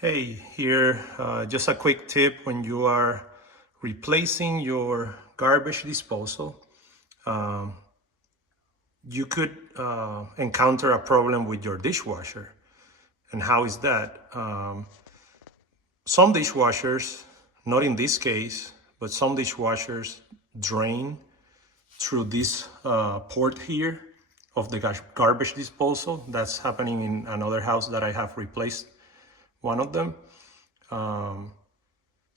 Hey, here, just a quick tip when you are replacing your garbage disposal. You could encounter a problem with your dishwasher. And how is that? Some dishwashers, not in this case, but some dishwashers drain through this port here of the garbage disposal. That's happening in another house that I have replaced one of them.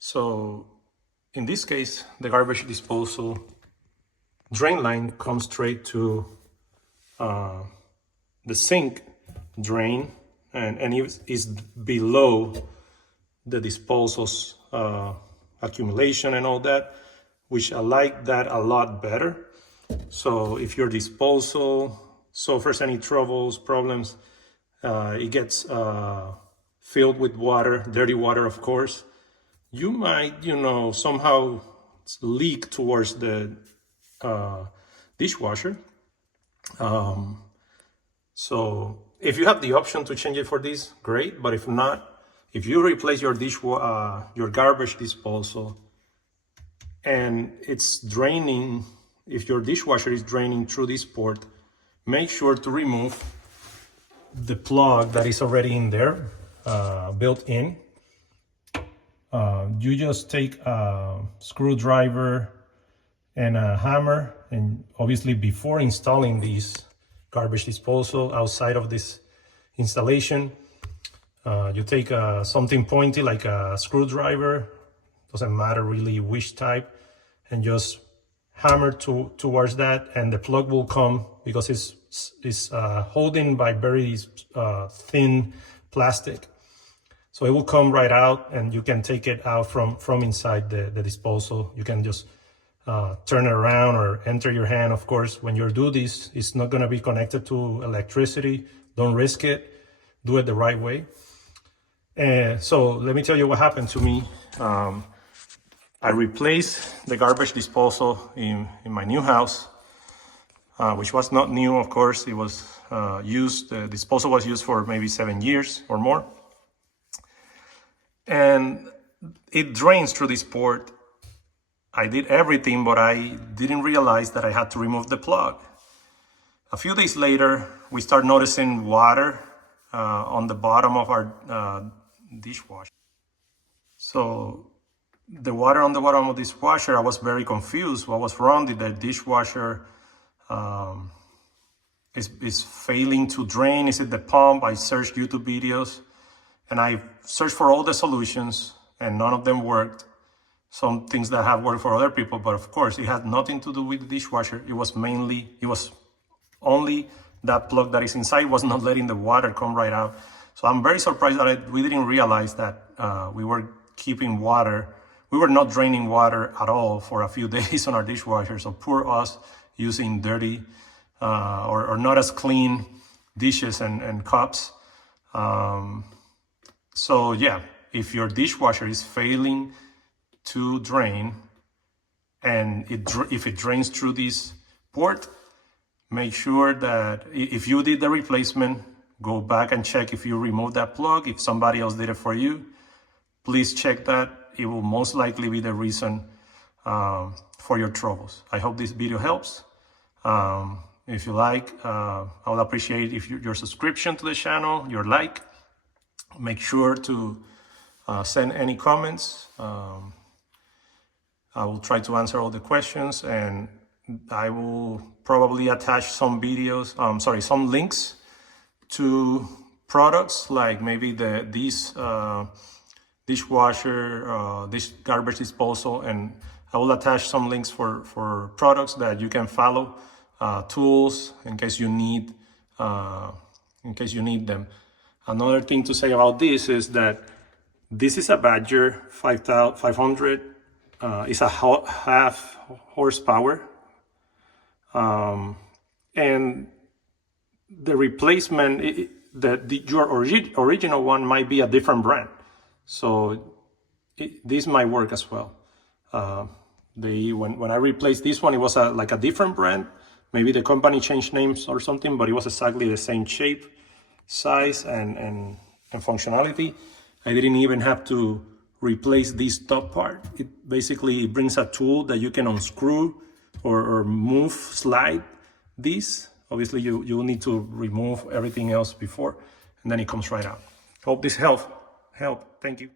So in this case, the garbage disposal drain line comes straight to the sink drain, and it is below the disposal's accumulation and all that, which I like that a lot better. So if your disposal suffers any troubles, problems, it gets filled with water, dirty water, of course, you might, somehow leak towards the dishwasher. So if you have the option to change it for this, great. But if not, if you replace your your garbage disposal and it's draining, if your dishwasher is draining through this port, make sure to remove the plug that is already in there, built in. You just take a screwdriver and a hammer, and obviously before installing these garbage disposal outside of this installation, you take something pointy like a screwdriver, doesn't matter really which type, and just hammer towards that, and the plug will come because it's holding by very thin plastic. So it will come right out, and you can take it out from inside the disposal. You can just turn it around or enter your hand. Of course, when you do this, it's not going to be connected to electricity. Don't risk it. Do it the right way. And so let me tell you what happened to me. I replaced the garbage disposal in my new house, which was not new, of course. It was used, the disposal was used for maybe 7 years or more. And it drains through this port. I did everything, but I didn't realize that I had to remove the plug. A few days later, we start noticing water on the bottom of our dishwasher. So the water on the bottom of this washer, I was very confused. What was wrong? Did the dishwasher is failing to drain? Is it the pump? I searched YouTube videos and I searched for all the solutions, and none of them worked. Some things that have worked for other people, but of course it had nothing to do with the dishwasher. It was only that plug that is inside was not letting the water come right out. So I'm very surprised that we didn't realize that we were keeping water. We were not draining water at all for a few days on our dishwasher. So poor us using dirty or not as clean dishes and cups. So yeah, if your dishwasher is failing to drain, and if it drains through this port, make sure that if you did the replacement, go back and check if you removed that plug. If somebody else did it for you, please check that. It will most likely be the reason for your troubles. I hope this video helps. If you like, I would appreciate your subscription to the channel, your like. Make sure to send any comments. I will try to answer all the questions, and I will probably attach some videos, some links to products like maybe this dishwasher, this garbage disposal, and I will attach some links for products that you can follow, tools in case you need them. Another thing to say about this is that this is a Badger 500. It's a half horsepower, and the replacement, your original one might be a different brand, so this might work as well. When I replaced this one, it was like a different brand. Maybe the company changed names or something, but it was exactly the same shape, size, and functionality. I didn't even have to replace this top part. It basically brings a tool that you can unscrew or move, slide this. Obviously you will need to remove everything else before, and then it comes right out. Hope this helped. Thank you.